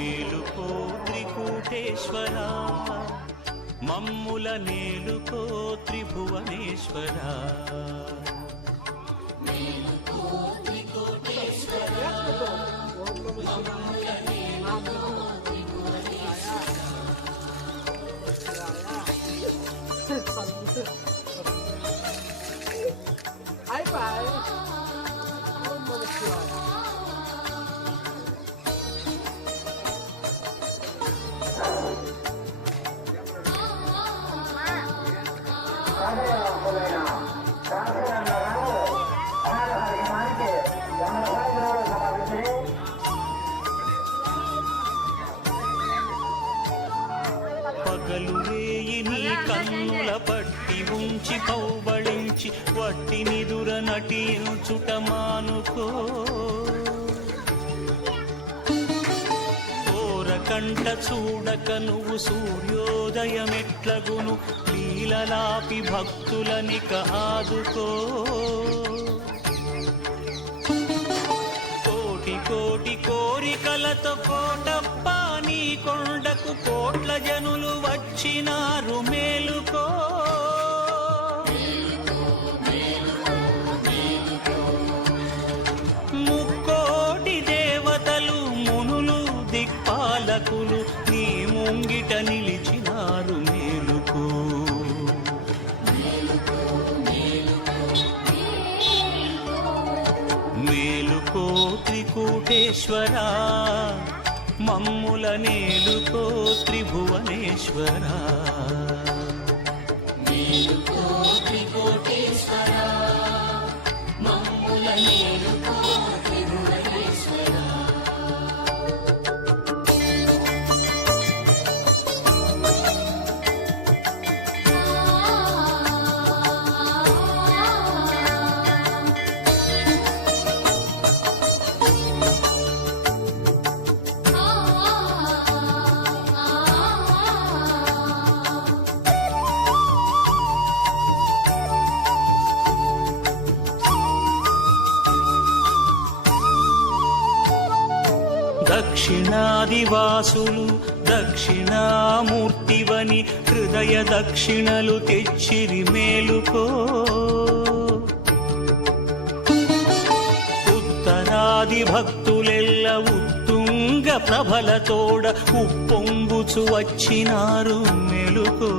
మేలుకో త్రికూటేశ్వరా, మమ్ముల నేలుకో త్రిభువనేశ్వరా. పగలు రేయి నీ కన్నుల పట్టి ఉంచి పౌబళించి వట్టి నిదుర నటించుట మానుకో. కంట చూడక నువ్వు సూర్యోదయమెట్లగును లీలలాపి భక్తులనిక ఆదుకో. కోటి కోటి కోరికలతో కోటప్ప నీ కొండకు కోట్ల జనులు వచ్చినారు మేలుకో. ముక్కోటి దేవతలు మునులు దిక్పాలకులు నీ ముంగిట నిలిచినారు మేలుకో. మేలుకో త్రికూటేశ్వరా, మమ్ముల నేలుకో త్రిభువనేశ్వరా. మేలుకో త్రికూటేశ్వరా, మమ్ముల నేలుకో త్రిభువనేశ్వరా. దక్షిణాదివాసులు దక్షిణామూర్తివని హృదయ దక్షిణలు తెచ్చిరి మేలుకో. ఉత్తరాది భక్తులెల్ల ఉత్తుంగ ప్రభలతోడ ఉప్పొంగుచు వచ్చినారు మేలుకో.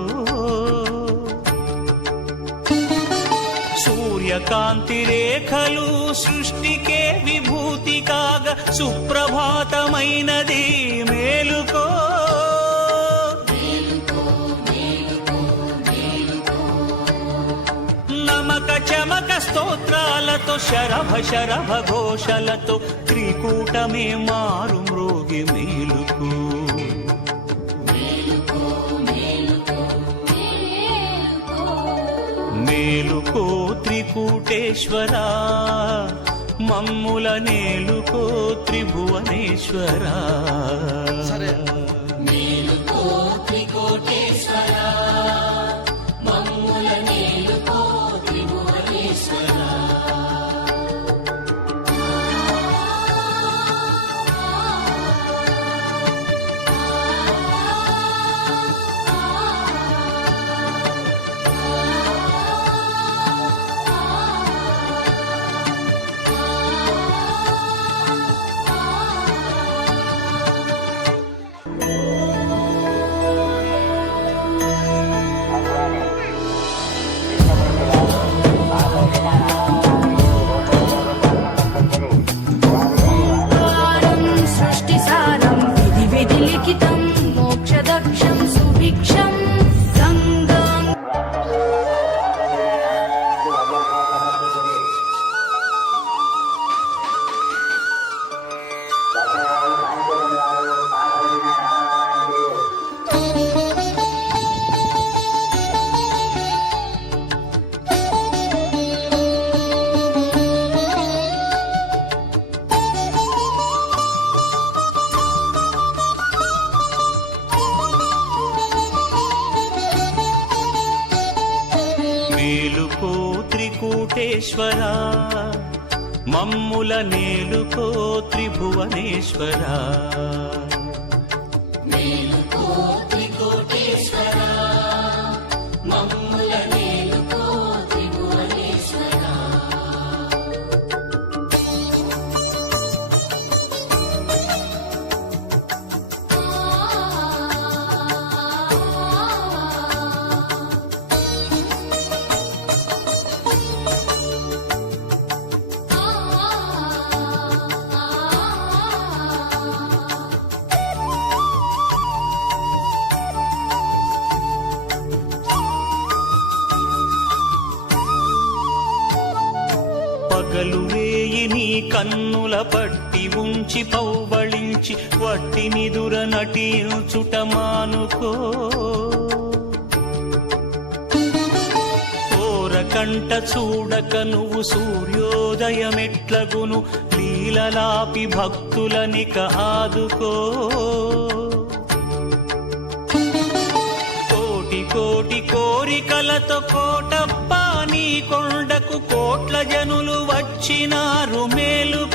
సూర్యకాంతి రేఖలు సృష్టికే విభూతి కాగా సుప్రభాతమైనది మేలుకో. నమక చమక స్తోత్రాలతో శరభ శరభ ఘోషలతో త్రికూటమే మారు మ్రోగి మేలుకో. మేలుకో త్రికూటేశ్వరా, మమ్ముల నేలుకో త్రిభువనేశ్వరా. మేలుకో త్రికూటేశ్వరా, మమ్ముల నేలుకో త్రిభువనేశ్వరా. మేలుకో త్రికూటేశ్వరా, మమ్ముల నేలుకో త్రిభువనేశ్వరా. కన్నుల పట్టి ఉంచి పౌవళించి వట్టి నిదుర నటించుట మానుకో కంట చూడక నువ్వు సూర్యోదయమెట్లగును లీలలాపి భక్తులనిక ఆదుకో కోటి కోటి కోరికలతో కోటప్ప నీ కొండకు కోట్ల జనులు వచ్చినారు మేలుకో